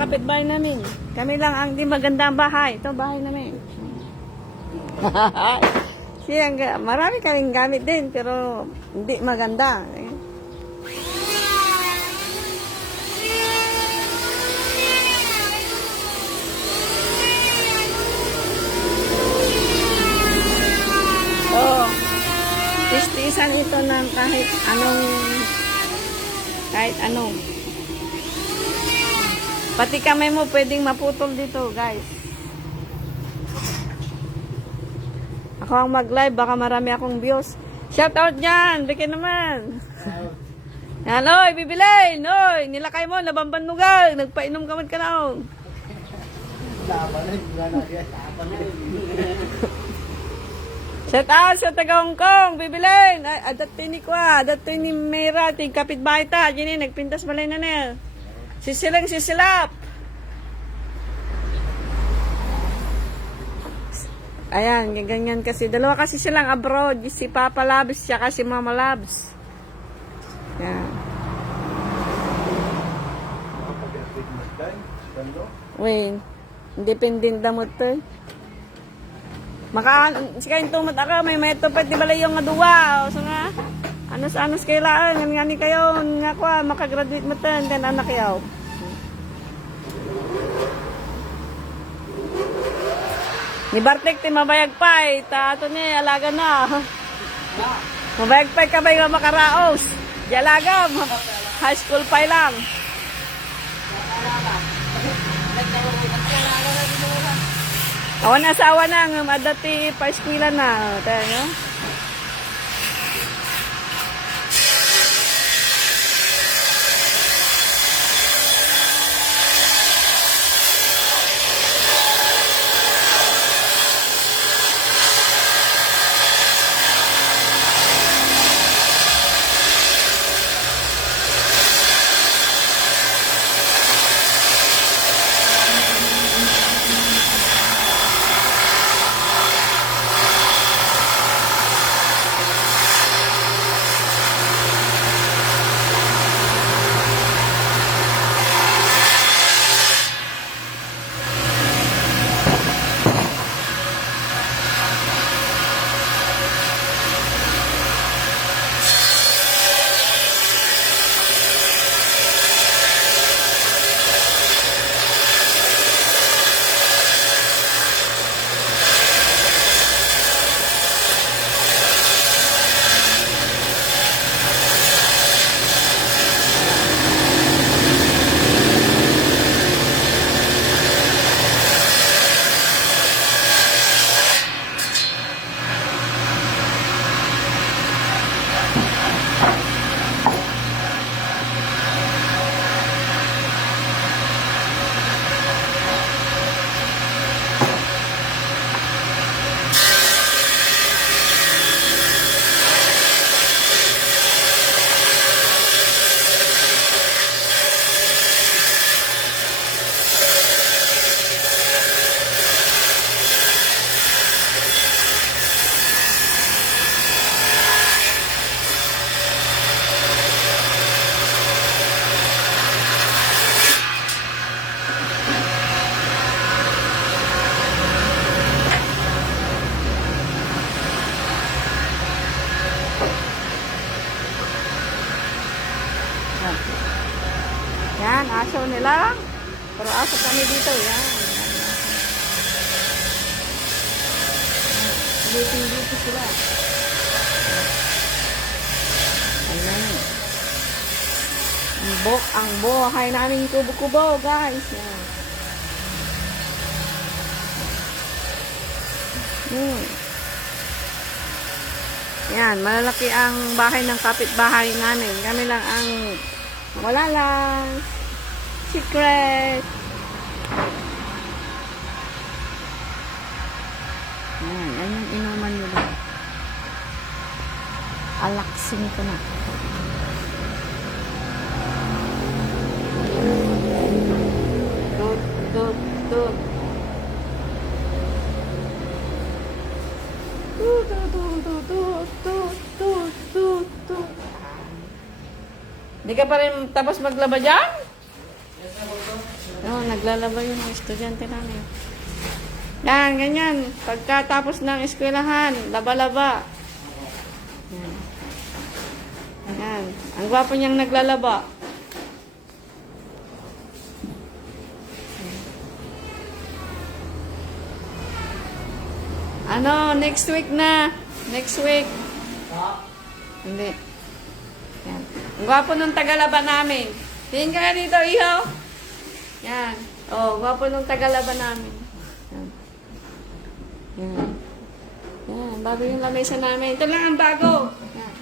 kapitbahay namin. Kami lang ang di magandang bahay. Ito bahay namin. Marami kaming gamit din, pero hindi maganda. Oh, tistisan ito ng kahit anong. Pati kamay mo pwedeng maputol dito, guys. Ako ang mag-live, baka marami akong views. Shout out dyan, bigyan naman. Yan, oy, bibilay, oy, nilakay mo, nabambanugan, nagpainom ka man ka na. Shout out sa taga Hong Kong, bibilay. Adat ni Kwa, adat ni Mera, ting kapitbahay ta, dyan nagpintas balay na na. Sisilang sisilap. Ayan, ganyan kasi. Dalawa kasi silang abroad. Si Papa Labs, siya kasi Mama Labs. Ayan. Wait. Independent damot pa. Sikain tumot ako, may metopet, di balay yung aduwa. O so nga, anos kailangan, nga ni kayo, nga ko, makagraduate mo tan, then anak yaw. Ni Bartek, ti mabayag pa eh, tato niya, alaga na. Mabayag pa ka ba yung makaraos? Di alaga, high school pa lang. Awan na sa awan na, madati pa eskwila na. Tayo nyo? Yan, aso nila. Pero aso kami dito, yan. Beauty sila. Ayan. Ang buhay namin kubo-kubo, guys. Yan. Yan, malalaki ang bahay ng kapitbahay namin. Kami lang ang wala lang. Secret. Yan, yan yung inuman nila. Alaksin ko na. Tut. Hindi ka pa rin tapos maglaba dyan? Oo, naglalaba yung estudyante namin. Yan, ganyan. Pagkatapos ng eskwelahan, laba-laba. Yan. Yan. Ang gwapo niyang naglalaba. Ano, next week na. Next week. Hindi. Yan. Ang gwapo nung tagalaba namin. Tingin ka dito, iho. Yan. Oh, gwapo nung tagalaba namin. Yan. Yan. Yan. Bago yung lamesa namin. Ito lang ang bago. Yan.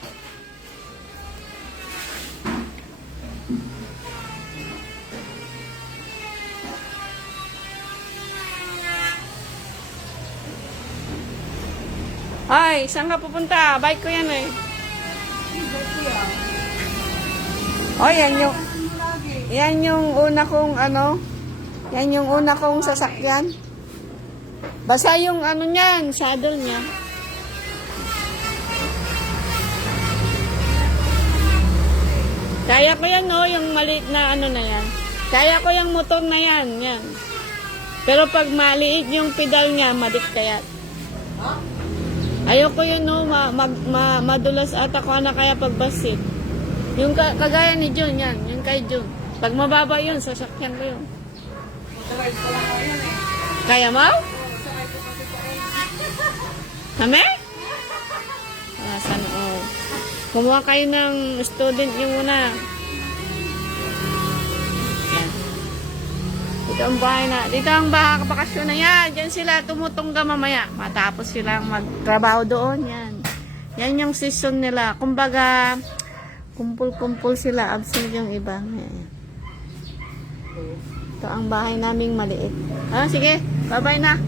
Ay, saan ka pupunta? Bike ko yan eh. Oh, yan yung una kong ano, yan yung una kong sasakyan. Basta yung ano niyan, saddle niya. Kaya ko yan, no, yung maliit na ano na yan. Kaya ko yung motor na yan, yan. Pero pag maliit yung pedal niya, madiktayat. Ayoko yun, no, madulas ata ko na kaya pagbasit. Yung kagaya ni Jun, yan, yung kay Jun. Pag mababa yun, sasakyan ko yun. Kaya mo? Kami? Sana, oh. Kumuha kayo ng student yung una. Yan. Dito ang bahay na. Dito ang bakasyon na yan. Diyan sila tumutungga mamaya. Matapos silang magtrabaho doon. Yan. Yan yung season nila. Kumbaga, kumpul-kumpul sila. Absent yung iba. Yan. Ito ang bahay naming maliit. Ah, sige. Bye-bye na.